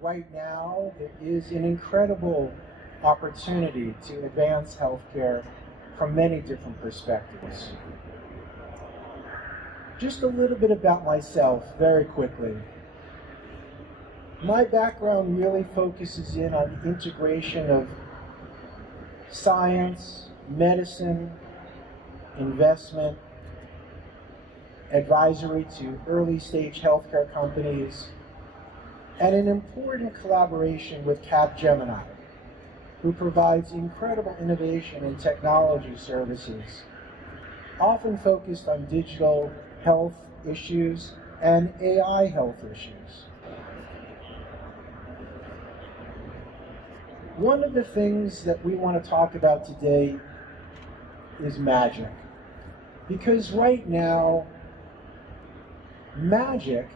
Right now, there is an incredible opportunity to advance healthcare from many different perspectives. Just a little bit about myself, very quickly. My background really focuses in on the integration of science, medicine, investment, advisory to early-stage healthcare companies, and an important collaboration with Capgemini, who provides incredible innovation and technology services, often focused on digital health issues and AI health issues. One of the things that we want to talk about today is magic. Because right now, magic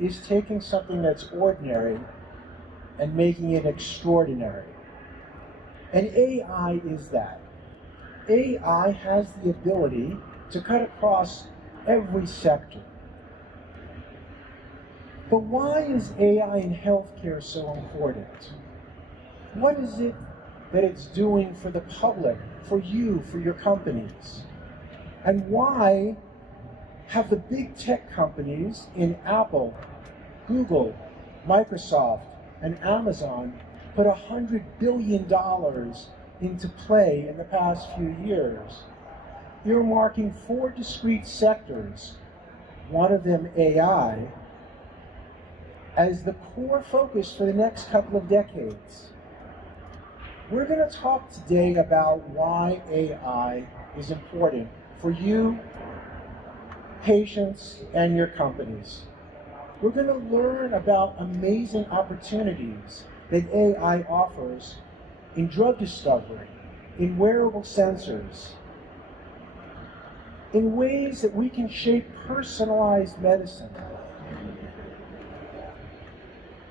is taking something that's ordinary and making it extraordinary. And AI is that. AI has the ability to cut across every sector. But why is AI in healthcare so important? What is it that it's doing for the public, for you, for your companies? And why have the big tech companies in Apple, Google, Microsoft, and Amazon put $100 billion into play in the past few years, earmarking 4 discrete sectors, one of them AI, as the core focus for the next couple of decades? We're going to talk today about why AI is important for you, patients, and your companies. We're going to learn about amazing opportunities that AI offers in drug discovery, in wearable sensors, in ways that we can shape personalized medicine.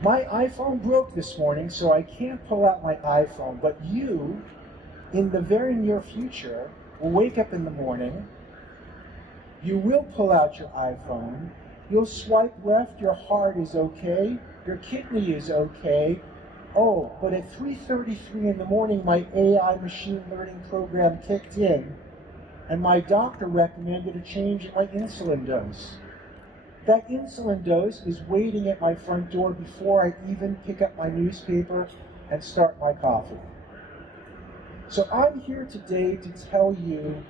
My iPhone broke this morning, so I can't pull out my iPhone, but you, in the very near future, will wake up in the morning, you will pull out your iPhone, you'll swipe left, your heart is okay, your kidney is okay. Oh, but at 3:33 in the morning, my AI machine learning program kicked in, and my doctor recommended a change in my insulin dose. That insulin dose is waiting at my front door before I even pick up my newspaper and start my coffee. So I'm here today to tell you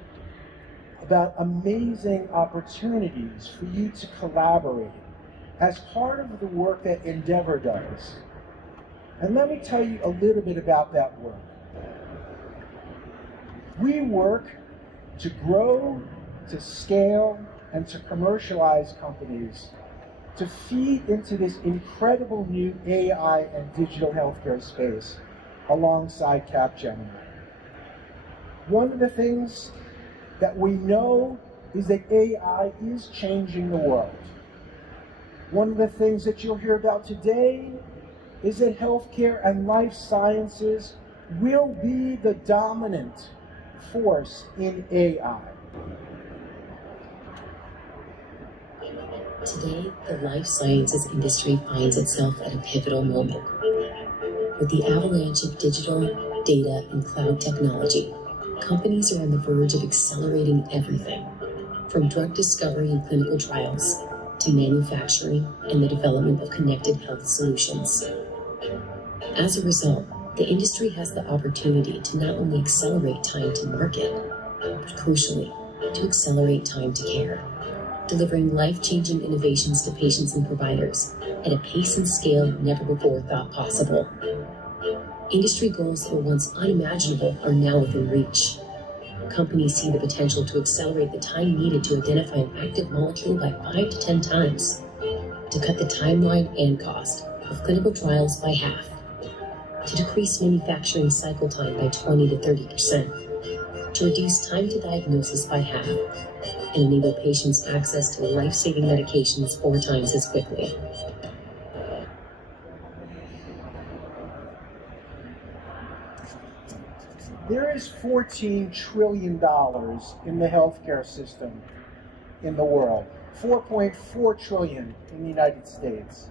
about amazing opportunities for you to collaborate as part of the work that Endeavor does. And let me tell you a little bit about that work. We work to grow, to scale, and to commercialize companies to feed into this incredible new AI and digital healthcare space alongside Capgemini. One of the things that we know is that AI is changing the world. One of the things that you'll hear about today is that healthcare and life sciences will be the dominant force in AI. Today, the life sciences industry finds itself at a pivotal moment. With the avalanche of digital, data, and cloud technology, companies are on the verge of accelerating everything, from drug discovery and clinical trials to manufacturing and the development of connected health solutions. As a result, the industry has the opportunity to not only accelerate time to market, but crucially, to accelerate time to care, delivering life-changing innovations to patients and providers at a pace and scale never before thought possible. Industry goals that were once unimaginable are now within reach. Companies see the potential to accelerate the time needed to identify an active molecule by 5 to 10 times, to cut the timeline and cost of clinical trials by half, to decrease manufacturing cycle time by 20 to 30%, to reduce time to diagnosis by half, and enable patients access to life-saving medications 4 times as quickly. There is $14 trillion in the healthcare system in the world, $4.4 trillion in the United States.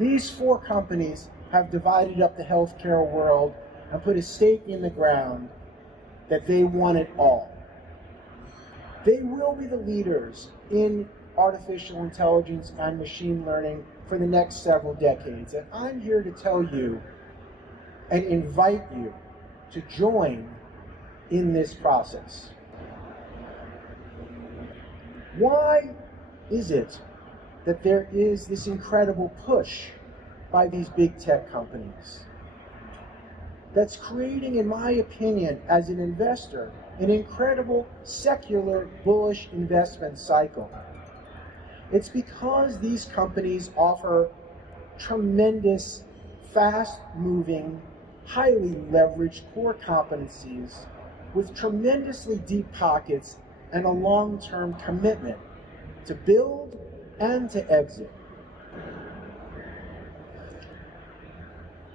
These four companies have divided up the healthcare world and put a stake in the ground that they want it all. They will be the leaders in artificial intelligence and machine learning for the next several decades. And I'm here to tell you and invite you to join in this process. Why is it that there is this incredible push by these big tech companies that's creating, in my opinion, as an investor, an incredible secular bullish investment cycle? It's because these companies offer tremendous, fast-moving, highly leveraged core competencies with tremendously deep pockets and a long-term commitment to build and to exit.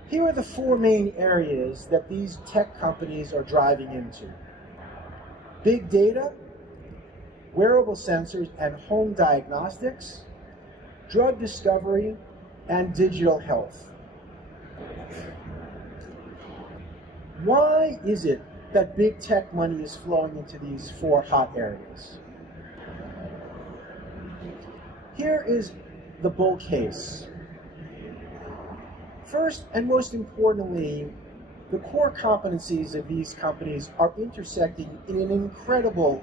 Here are the four main areas that these tech companies are driving into: big data, wearable sensors and home diagnostics, drug discovery, and digital health. Why is it that big tech money is flowing into these four hot areas? Here is the bull case. First and most importantly, the core competencies of these companies are intersecting in an incredible,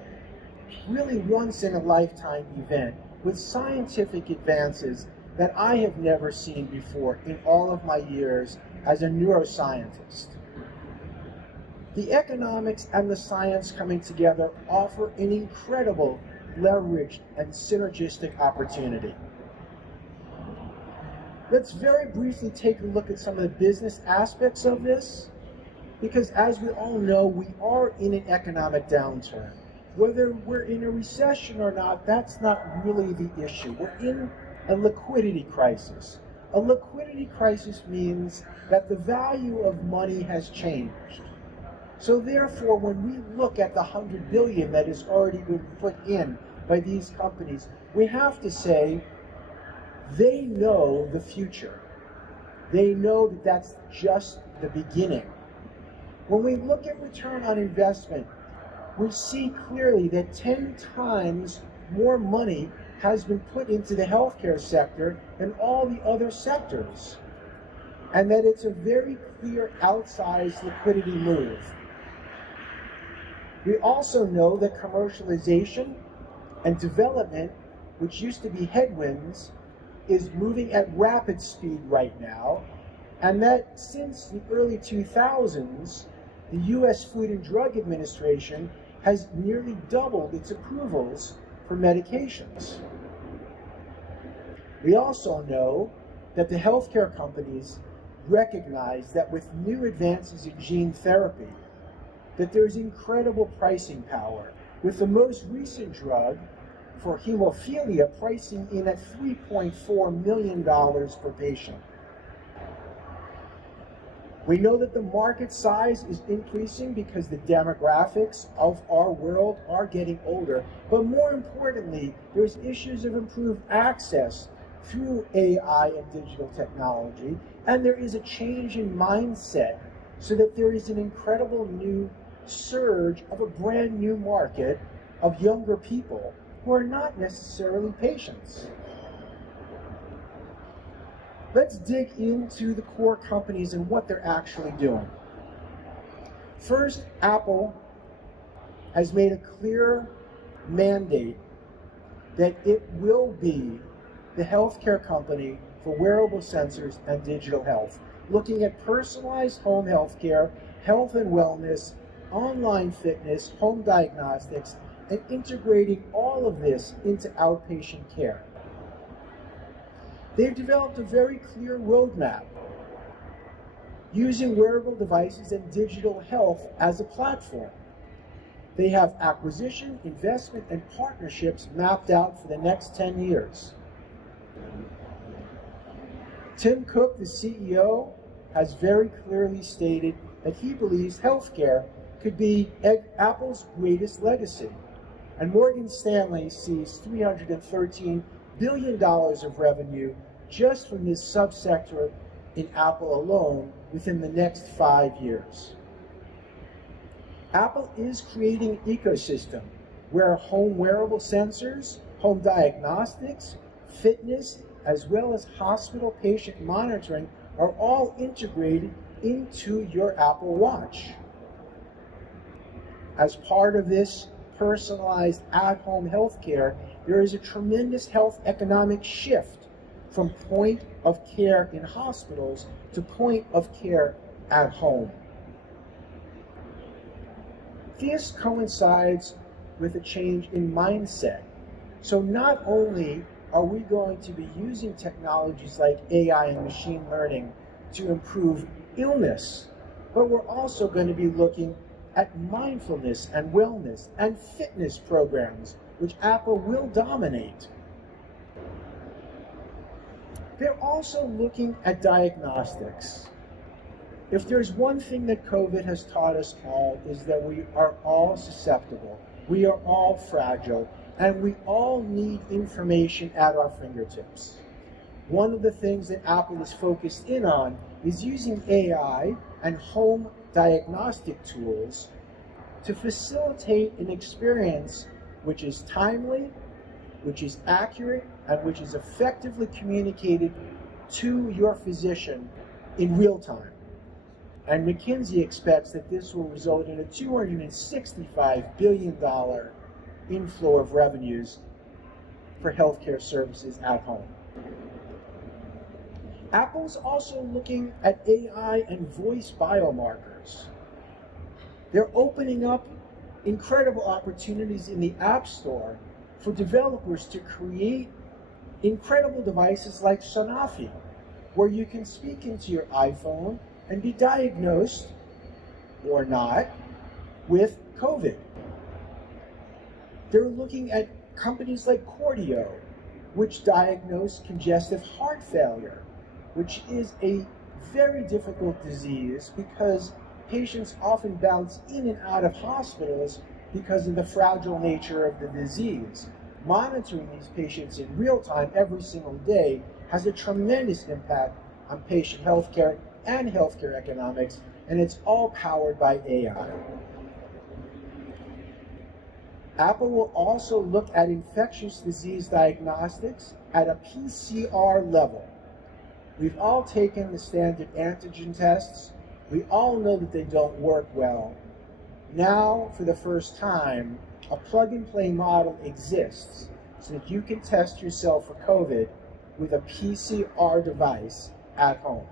really once-in-a-lifetime event with scientific advances that I have never seen before in all of my years as a neuroscientist. The economics and the science coming together offer an incredible leveraged and synergistic opportunity. Let's very briefly take a look at some of the business aspects of this, because as we all know, we are in an economic downturn. Whether we're in a recession or not, that's not really the issue. We're in a liquidity crisis. A liquidity crisis means that the value of money has changed. So therefore, when we look at the $100 billion that has already been put in by these companies, we have to say they know the future. They know that that's just the beginning. When we look at return on investment, we see clearly that 10 times more money has been put into the healthcare sector than all the other sectors, and that it's a very clear outsized liquidity move. We also know that commercialization and development, which used to be headwinds, is moving at rapid speed right now, and that since the early 2000s, the U.S. Food and Drug Administration has nearly doubled its approvals for medications. We also know that the healthcare companies recognize that with new advances in gene therapy, that there's incredible pricing power, with the most recent drug for hemophilia pricing in at $3.4 million per patient. We know that the market size is increasing because the demographics of our world are getting older, but more importantly, there's issues of improved access through AI and digital technology, and there is a change in mindset so that there is an incredible new surge of a brand new market of younger people who are not necessarily patients. Let's dig into the core companies and what they're actually doing. First, Apple has made a clear mandate that it will be the healthcare company for wearable sensors and digital health, looking at personalized home healthcare, health and wellness, online fitness, home diagnostics, and integrating all of this into outpatient care. They've developed a very clear roadmap using wearable devices and digital health as a platform. They have acquisition, investment, and partnerships mapped out for the next 10 years. Tim Cook, the CEO, has very clearly stated that he believes healthcare could be Apple's greatest legacy. And Morgan Stanley sees $313 billion of revenue just from this subsector in Apple alone within the next 5 years. Apple is creating an ecosystem where home wearable sensors, home diagnostics, fitness, as well as hospital patient monitoring are all integrated into your Apple Watch. As part of this personalized at-home healthcare, there is a tremendous health economic shift from point of care in hospitals to point of care at home. This coincides with a change in mindset. So not only are we going to be using technologies like AI and machine learning to improve illness, but we're also going to be looking at mindfulness and wellness and fitness programs, which Apple will dominate. They're also looking at diagnostics. If there's one thing that COVID has taught us all, is that we are all susceptible, we are all fragile, and we all need information at our fingertips. One of the things that Apple is focused in on is using AI and home diagnostic tools to facilitate an experience which is timely, which is accurate, and which is effectively communicated to your physician in real time. And McKinsey expects that this will result in a $265 billion inflow of revenues for healthcare services at home. Apple's also looking at AI and voice biomarkers. They're opening up incredible opportunities in the App Store for developers to create incredible devices like Sanofi, where you can speak into your iPhone and be diagnosed, or not, with COVID. They're looking at companies like Cordio, which diagnose congestive heart failure, which is a very difficult disease because patients often bounce in and out of hospitals because of the fragile nature of the disease. Monitoring these patients in real time every single day has a tremendous impact on patient healthcare and healthcare economics, and it's all powered by AI. Apple will also look at infectious disease diagnostics at a PCR level. We've all taken the standard antigen tests. We all know that they don't work well. Now, for the first time, a plug-and-play model exists so that you can test yourself for COVID with a PCR device at home.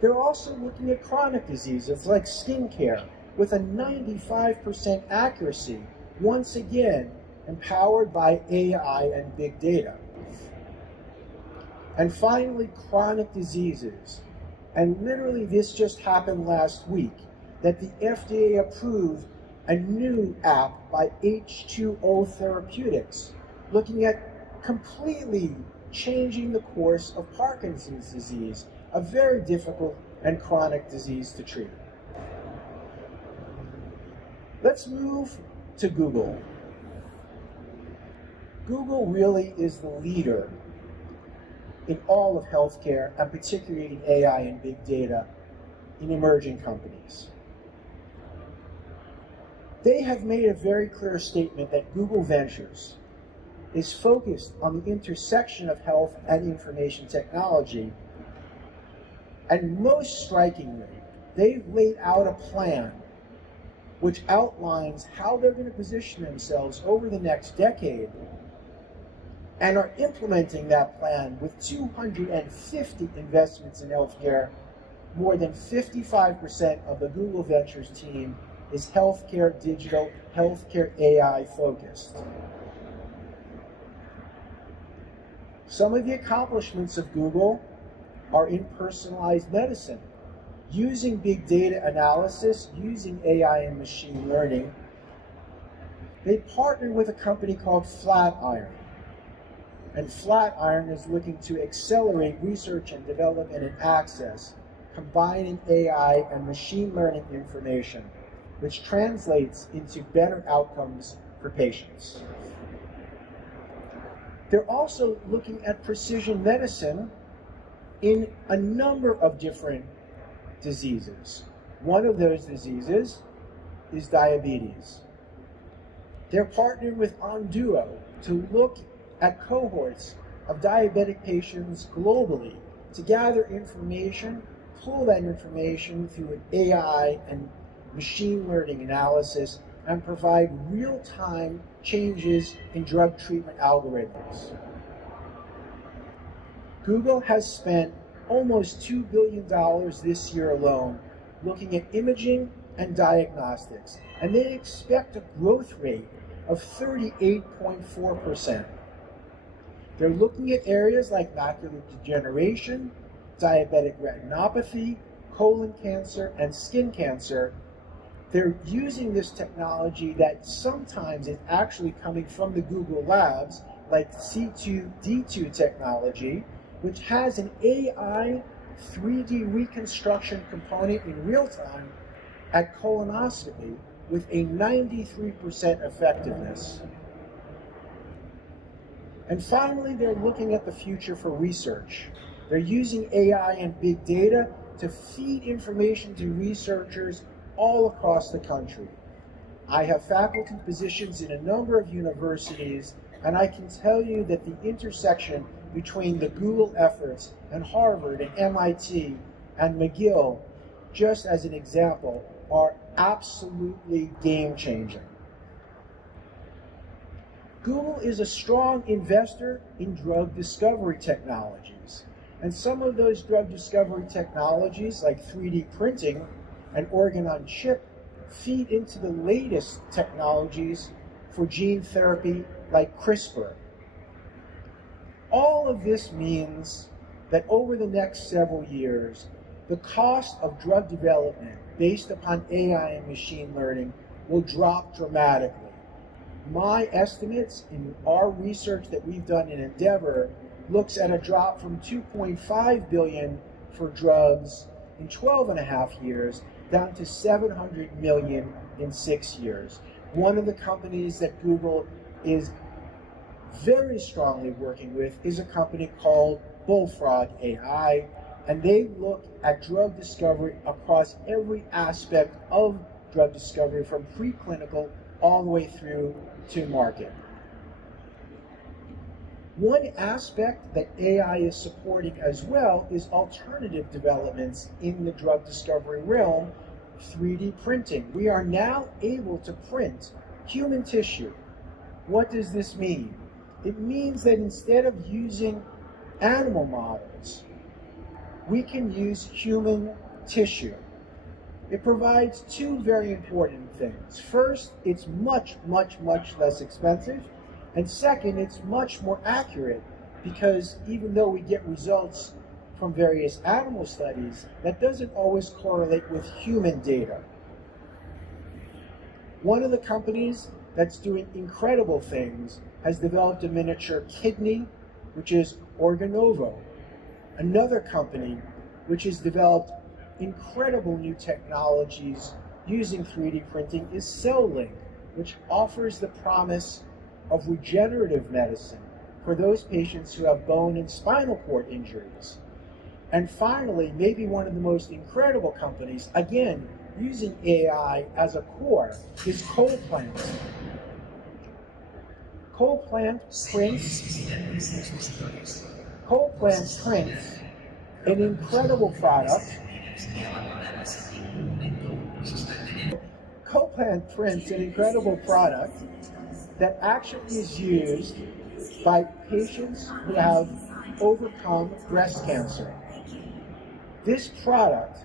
They're also looking at chronic diseases like skin care with a 95% accuracy, once again empowered by AI and big data. And finally, chronic diseases. And literally this just happened last week, that the FDA approved a new app by H2O Therapeutics, looking at completely changing the course of Parkinson's disease, a very difficult and chronic disease to treat. Let's move to Google. Google really is the leader in all of healthcare, and particularly in AI and big data in emerging companies. They have made a very clear statement that Google Ventures is focused on the intersection of health and information technology. And most strikingly, they've laid out a plan which outlines how they're going to position themselves over the next decade, and are implementing that plan with 250 investments in healthcare. More than 55% of the Google Ventures team is healthcare digital, healthcare AI focused. Some of the accomplishments of Google are in personalized medicine, using big data analysis, using AI and machine learning. They partnered with a company called Flatiron. And Flatiron is looking to accelerate research and development and access, combining AI and machine learning information, which translates into better outcomes for patients. They're also looking at precision medicine in a number of different diseases. One of those diseases is diabetes. They're partnering with Onduo to look at cohorts of diabetic patients globally to gather information, pull that information through an AI and machine learning analysis, and provide real-time changes in drug treatment algorithms. Google has spent almost $2 billion this year alone looking at imaging and diagnostics, and they expect a growth rate of 38.4%. They're looking at areas like macular degeneration, diabetic retinopathy, colon cancer, and skin cancer. They're using this technology that sometimes is actually coming from the Google labs, like C2D2 technology, which has an AI 3D reconstruction component in real time at colonoscopy with a 93% effectiveness. And finally, they're looking at the future for research. They're using AI and big data to feed information to researchers all across the country. I have faculty positions in a number of universities, and I can tell you that the intersection between the Google efforts and Harvard and MIT and McGill, just as an example, are absolutely game-changing. Google is a strong investor in drug discovery technologies, and some of those drug discovery technologies, like 3D printing and organ on chip, feed into the latest technologies for gene therapy like CRISPR. All of this means that over the next several years, the cost of drug development based upon AI and machine learning will drop dramatically. My estimates in our research that we've done in Endeavor looks at a drop from $2.5 billion for drugs in 12.5 years down to $700 million in 6 years. One of the companies that Google is very strongly working with is a company called Bullfrog AI, and they look at drug discovery across every aspect of drug discovery, from preclinical all the way through to market. One aspect that AI is supporting as well is alternative developments in the drug discovery realm, 3D printing. We are now able to print human tissue. What does this mean? It means that instead of using animal models, we can use human tissue. It provides two very important things. First, it's much, much, much less expensive. And second, it's much more accurate, because even though we get results from various animal studies, that doesn't always correlate with human data. One of the companies that's doing incredible things has developed a miniature kidney, which is Organovo. Another company which has developed incredible new technologies using 3D printing is CellLink, which offers the promise of regenerative medicine for those patients who have bone and spinal cord injuries. And finally, maybe one of the most incredible companies, again, using AI as a core, is CollPlant. CollPlant prints an incredible product. CollPlant prints an incredible product that actually is used by patients who have overcome breast cancer. This product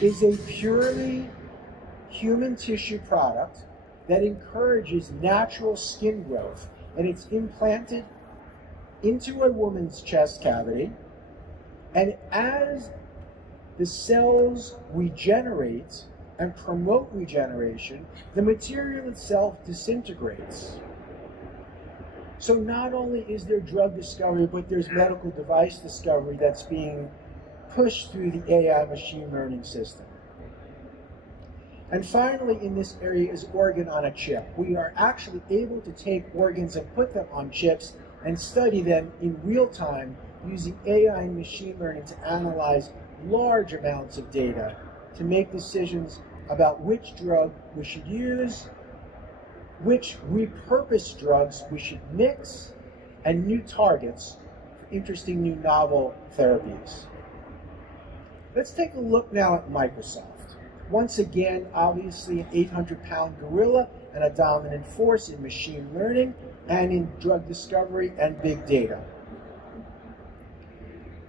is a purely human tissue product that encourages natural skin growth, and it's implanted into a woman's chest cavity, and as the cells regenerate and promote regeneration, the material itself disintegrates. So not only is there drug discovery, but there's medical device discovery that's being pushed through the AI machine learning system. And finally, in this area is organ on a chip. We are actually able to take organs and put them on chips and study them in real time using AI and machine learning to analyze large amounts of data to make decisions about which drug we should use, which repurposed drugs we should mix, and new targets for interesting new novel therapies. Let's take a look now at Microsoft. Once again, obviously an 800-pound gorilla and a dominant force in machine learning and in drug discovery and big data.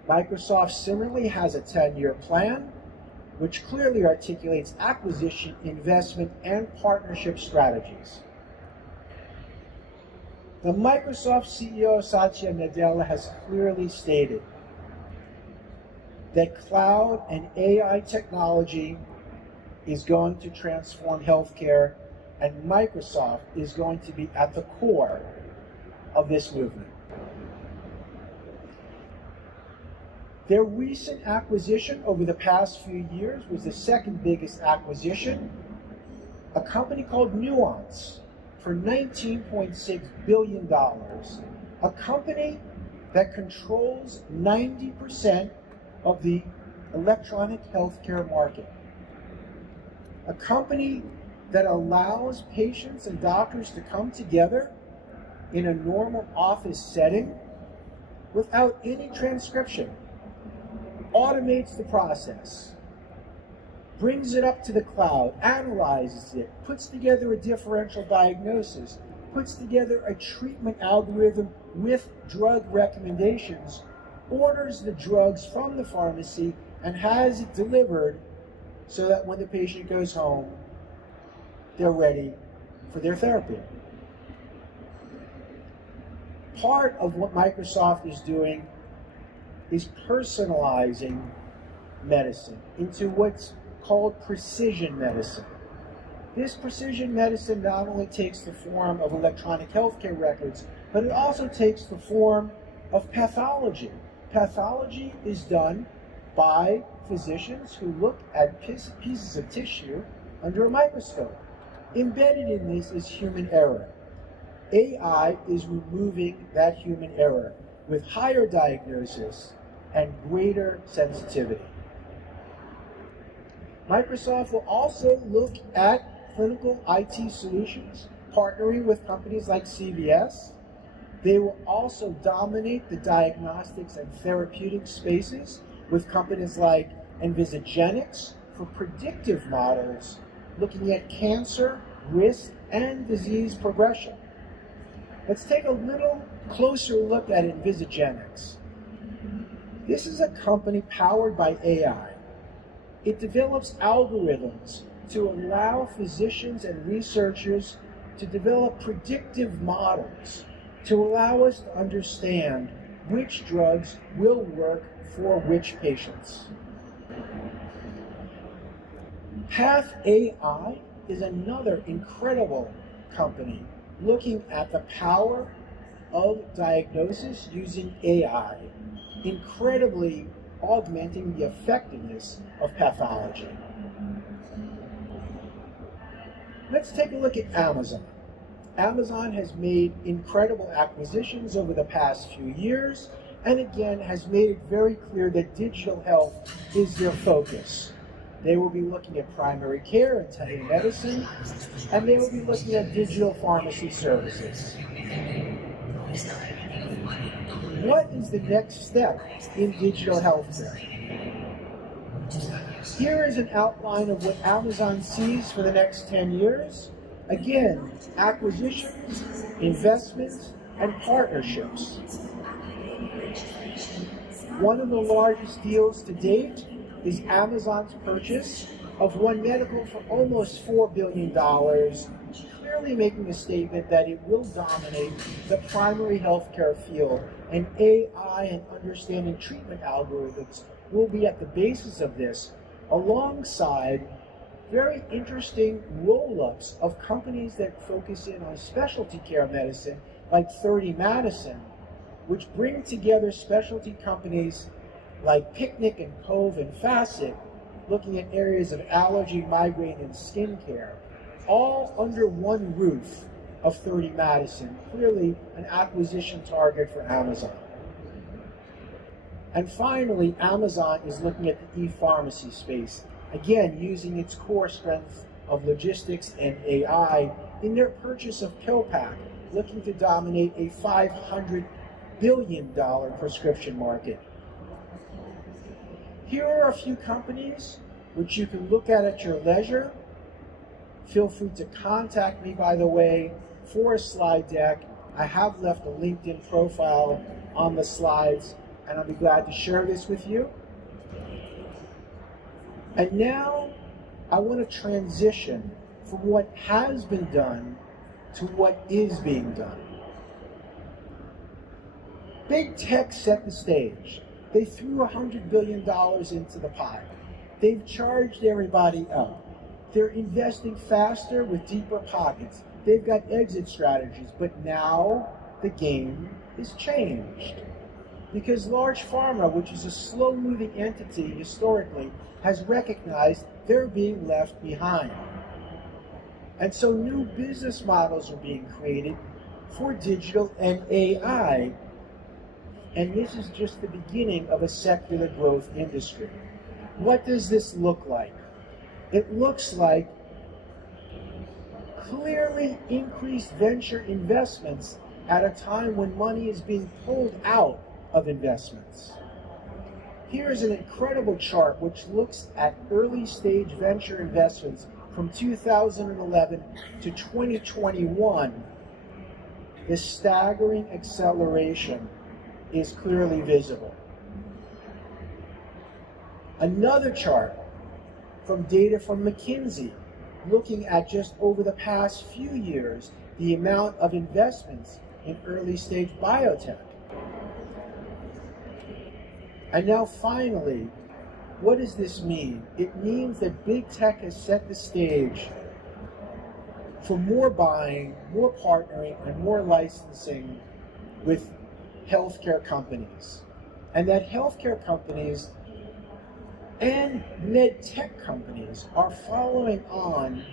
Microsoft similarly has a 10-year plan, which clearly articulates acquisition, investment, and partnership strategies. The Microsoft CEO Satya Nadella has clearly stated that cloud and AI technology is going to transform healthcare, and Microsoft is going to be at the core of this movement. Their recent acquisition over the past few years was the second biggest acquisition, a company called Nuance, for $19.6 billion, a company that controls 90% of the electronic healthcare market, a company that allows patients and doctors to come together in a normal office setting without any transcription, automates the process, brings it up to the cloud, analyzes it, puts together a differential diagnosis, puts together a treatment algorithm with drug recommendations, orders the drugs from the pharmacy, and has it delivered so that when the patient goes home, they're ready for their therapy. Part of what Microsoft is doing is personalizing medicine into what's called precision medicine. This precision medicine not only takes the form of electronic healthcare records, but it also takes the form of pathology. Pathology is done by physicians who look at pieces of tissue under a microscope. Embedded in this is human error. AI is removing that human error with higher diagnosis and greater sensitivity. Microsoft will also look at clinical IT solutions, partnering with companies like CVS. They will also dominate the diagnostics and therapeutic spaces with companies like Envisagenics for predictive models, looking at cancer, risk, and disease progression. Let's take a little closer look at Envisagenics. This is a company powered by AI. It develops algorithms to allow physicians and researchers to develop predictive models to allow us to understand which drugs will work for which patients. Path AI is another incredible company looking at the power of diagnosis using AI, incredibly augmenting the effectiveness of pathology. Let's take a look at Amazon. Amazon has made incredible acquisitions over the past few years, and again has made it very clear that digital health is their focus. They will be looking at primary care and telemedicine, and they will be looking at digital pharmacy services. What is the next step in digital healthcare? Here is an outline of what Amazon sees for the next 10 years. Again, acquisitions, investments, and partnerships. One of the largest deals to date is Amazon's purchase of One Medical for almost $4 billion, clearly making a statement that it will dominate the primary healthcare field, and AI and understanding treatment algorithms will be at the basis of this, alongside very interesting roll-ups of companies that focus in on specialty care medicine, like 30 Madison, which bring together specialty companies like Picnic and Cove and Facet, looking at areas of allergy, migraine, and skin care, all under one roof of 30 Madison, clearly an acquisition target for Amazon. And finally, Amazon is looking at the e-pharmacy space, again using its core strength of logistics and AI in their purchase of PillPack, looking to dominate a $500 billion prescription market. Here are a few companies which you can look at your leisure. Feel free to contact me, by the way, for a slide deck. I have left a LinkedIn profile on the slides, and I'll be glad to share this with you. And now I want to transition from what has been done to what is being done. Big tech set the stage. They threw $100 billion into the pot. They've charged everybody up. They're investing faster with deeper pockets. They've got exit strategies, but now the game is changed. Because large pharma, which is a slow-moving entity historically, has recognized they're being left behind. And so new business models are being created for digital and AI. And this is just the beginning of a secular growth industry. What does this look like? It looks like clearly increased venture investments at a time when money is being pulled out of investments. Here's an incredible chart which looks at early stage venture investments from 2011 to 2021. This staggering acceleration is clearly visible. Another chart from data from McKinsey, looking at just over the past few years, the amount of investments in early stage biotech. And now finally, what does this mean? It means that big tech has set the stage for more buying, more partnering, and more licensing with healthcare companies. And that healthcare companies and med tech companies are following on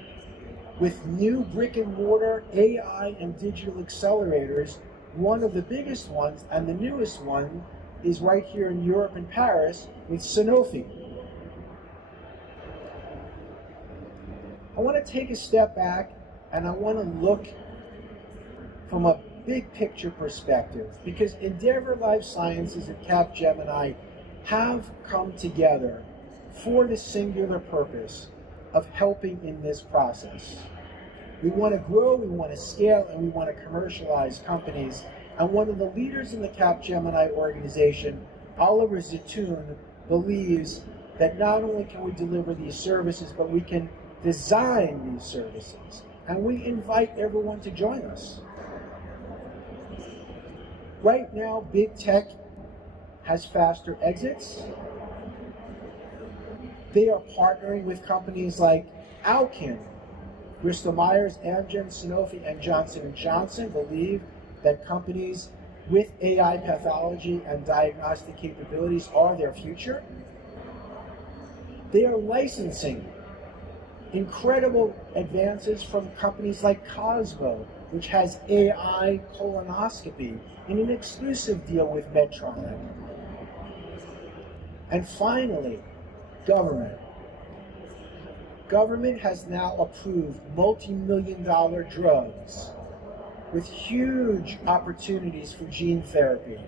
with new brick and mortar AI and digital accelerators. One of the biggest ones and the newest one is right here in Europe in Paris with Sanofi. I want to take a step back and I want to look from a big picture perspective, because Endeavor Life Sciences and Capgemini have come together for the singular purpose of helping in this process. We want to grow, we want to scale, and we want to commercialize companies. And one of the leaders in the Capgemini organization, Oliver Zitoun, believes that not only can we deliver these services, but we can design these services. And we invite everyone to join us. Right now, big tech has faster exits. They are partnering with companies like Alkin. Bristol Myers, Amgen, Sanofi, and Johnson & Johnson believe that companies with AI pathology and diagnostic capabilities are their future. They are licensing incredible advances from companies like Cosmo, which has AI colonoscopy in an exclusive deal with Medtronic. And finally, government. Government has now approved multi-million-dollar drugs with huge opportunities for gene therapy.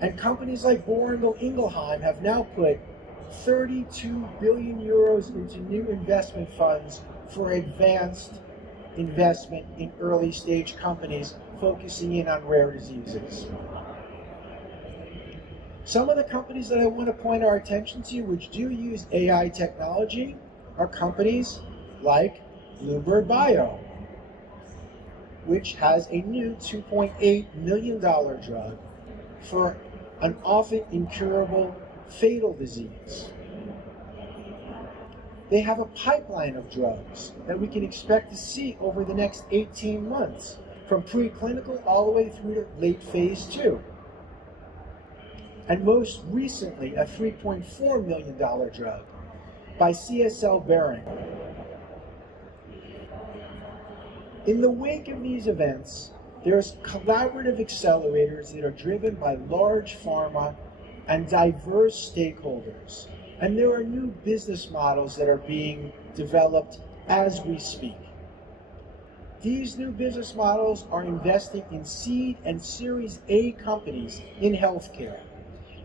And companies like Boehringer Ingelheim have now put 32 billion euros into new investment funds for advanced investment in early stage companies focusing in on rare diseases. Some of the companies that I want to point our attention to which do use AI technology are companies like Bluebird Bio, which has a new $2.8 million drug for an often incurable fatal disease. They have a pipeline of drugs that we can expect to see over the next 18 months, from preclinical all the way through to late phase 2. And most recently, a $3.4 million drug by CSL Behring. In the wake of these events, there's collaborative accelerators that are driven by large pharma and diverse stakeholders. And there are new business models that are being developed as we speak. These new business models are investing in seed and Series A companies in healthcare.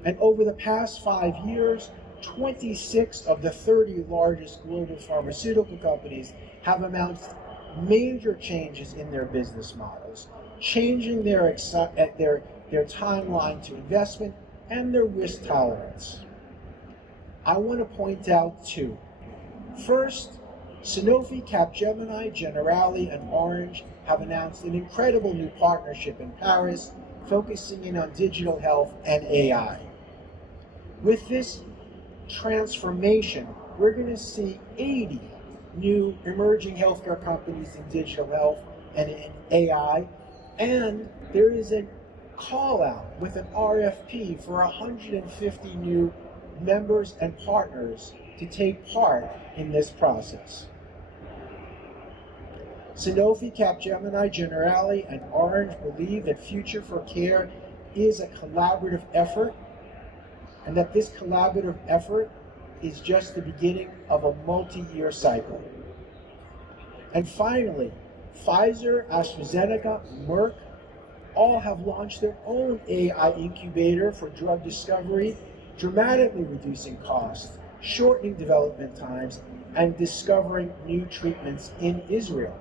And over the past 5 years, 26 of the 30 largest global pharmaceutical companies have announced major changes in their business models, changing their timeline to investment and their risk tolerance. I want to point out two. First, Sanofi, Capgemini, Generali, and Orange have announced an incredible new partnership in Paris, focusing in on digital health and AI. With this transformation, we're going to see 80 new emerging healthcare companies in digital health and in AI, and there is a call out with an RFP for 150 new members and partners to take part in this process. Sanofi, Capgemini, Generali, and Orange believe that Future for Care is a collaborative effort, and that this collaborative effort is just the beginning of a multi-year cycle. And finally, Pfizer, AstraZeneca, Merck all have launched their own AI incubator for drug discovery, dramatically reducing costs, shortening development times, and discovering new treatments in Israel.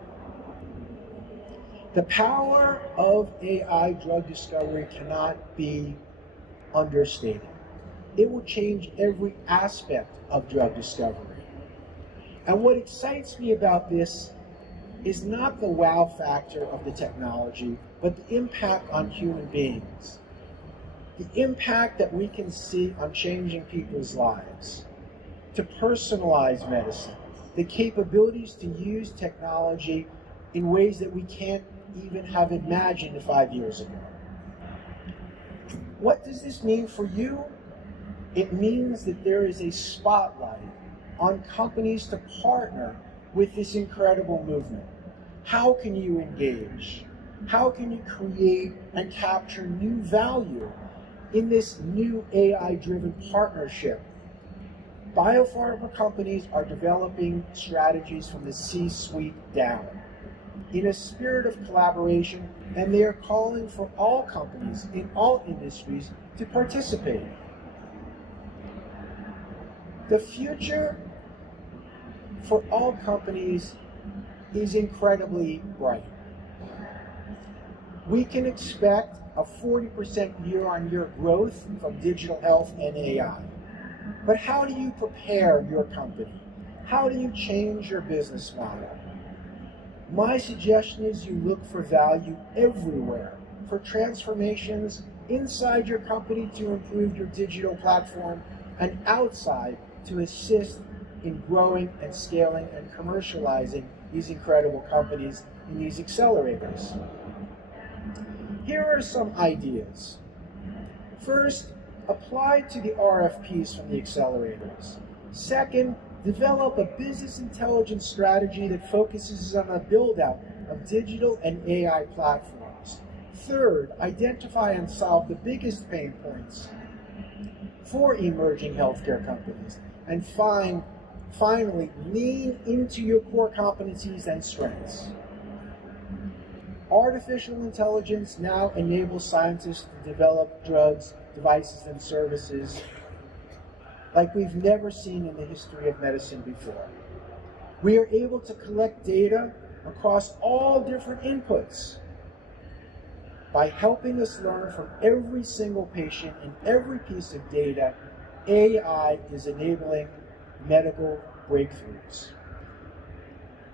The power of AI drug discovery cannot be understated. It will change every aspect of drug discovery. And what excites me about this is not the wow factor of the technology, but the impact on human beings. The impact that we can see on changing people's lives, to personalize medicine, the capabilities to use technology in ways that we can't even have imagined 5 years ago. What does this mean for you? It means that there is a spotlight on companies to partner with this incredible movement. How can you engage? How can you create and capture new value in this new AI-driven partnership? Biopharma companies are developing strategies from the C-suite down in a spirit of collaboration, and they are calling for all companies in all industries to participate. The future for all companies is incredibly bright. We can expect a 40% year-on-year growth from digital health and AI. But how do you prepare your company? How do you change your business model? My suggestion is you look for value everywhere, for transformations inside your company to improve your digital platform, and outside to assist in growing and scaling and commercializing these incredible companies in these accelerators. Here are some ideas. First, apply to the RFPs from the accelerators. Second, develop a business intelligence strategy that focuses on a build-out of digital and AI platforms. Third, identify and solve the biggest pain points for emerging healthcare companies. And finally, lean into your core competencies and strengths. Artificial intelligence now enables scientists to develop drugs, devices, and services like we've never seen in the history of medicine before. We are able to collect data across all different inputs. By helping us learn from every single patient and every piece of data, AI is enabling medical breakthroughs.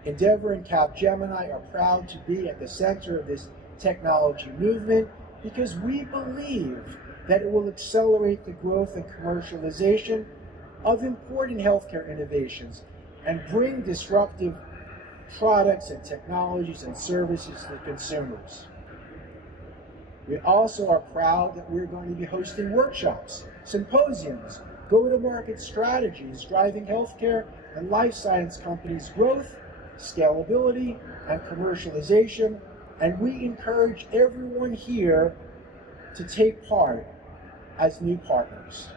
Endeavor and Capgemini are proud to be at the center of this technology movement because we believe that it will accelerate the growth and commercialization of important healthcare innovations and bring disruptive products and technologies and services to consumers. We also are proud that we're going to be hosting workshops, symposiums, go-to-market strategies, driving healthcare and life science companies' growth scalability, and commercialization, and we encourage everyone here to take part as new partners.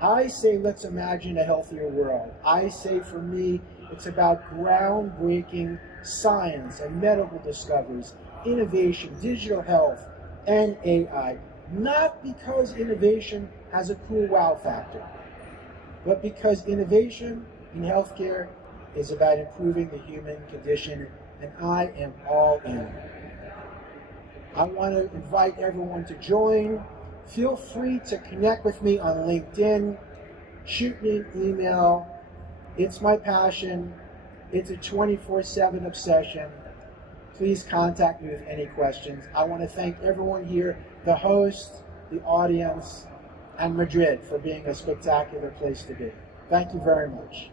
I say let's imagine a healthier world. I say for me, it's about groundbreaking science and medical discoveries, innovation, digital health, and AI. Not because innovation has a cool wow factor, but because innovation in healthcare is about improving the human condition, and I am all in. I want to invite everyone to join. Feel free to connect with me on LinkedIn, shoot me an email. It's my passion. It's a 24/7 obsession. Please contact me with any questions. I want to thank everyone here, the host, the audience, and Madrid for being a spectacular place to be. Thank you very much.